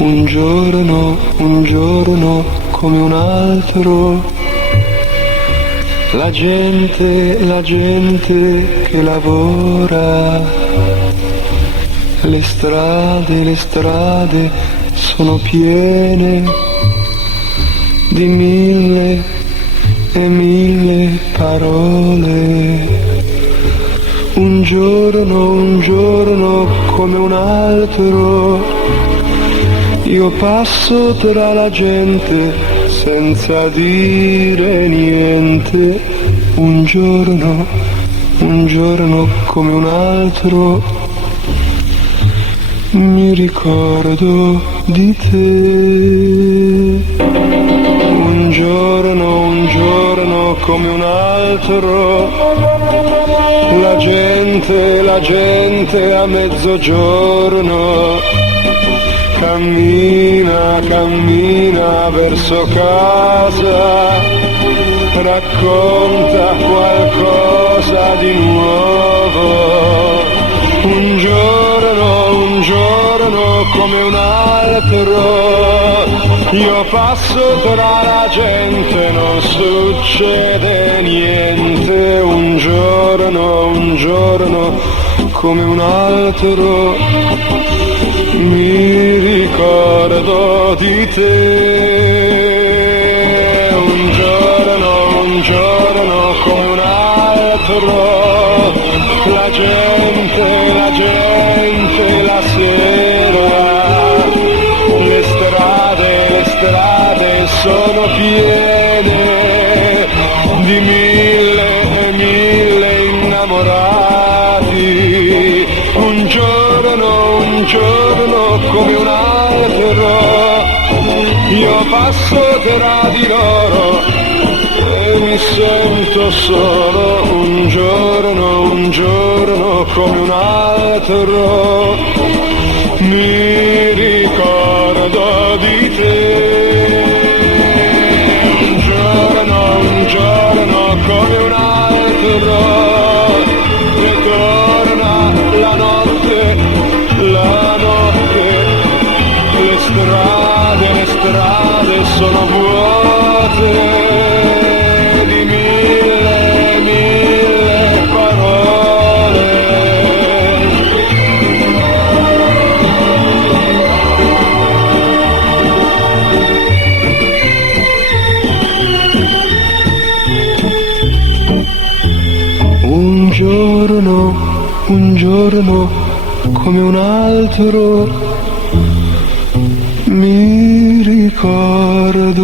un giorno come un altro, la gente che lavora, le strade sono piene di mille e mille parole. Un giorno come un altro, io passo tra la gente senza dire niente. Un giorno come un altro, mi ricordo di te. Un giorno come un altro, la gente a mezzogiorno cammina verso casa, racconta qualcosa di nuovo. Un giorno come un altro, io passo tra la gente, non succede niente. Un giorno come un altro, mi ricordo di te. Un giorno come un altro, la gente la sera, le strade sono piene di mille e mille innamorati. Un giorno come un altro, io passo tra di loro e mi sento solo. Un giorno come un altro, mi ricordo di te. Un giorno come un altro, ritorna la notte, le strade sono vuote di mille parole. Un giorno come un altro, mi ricordo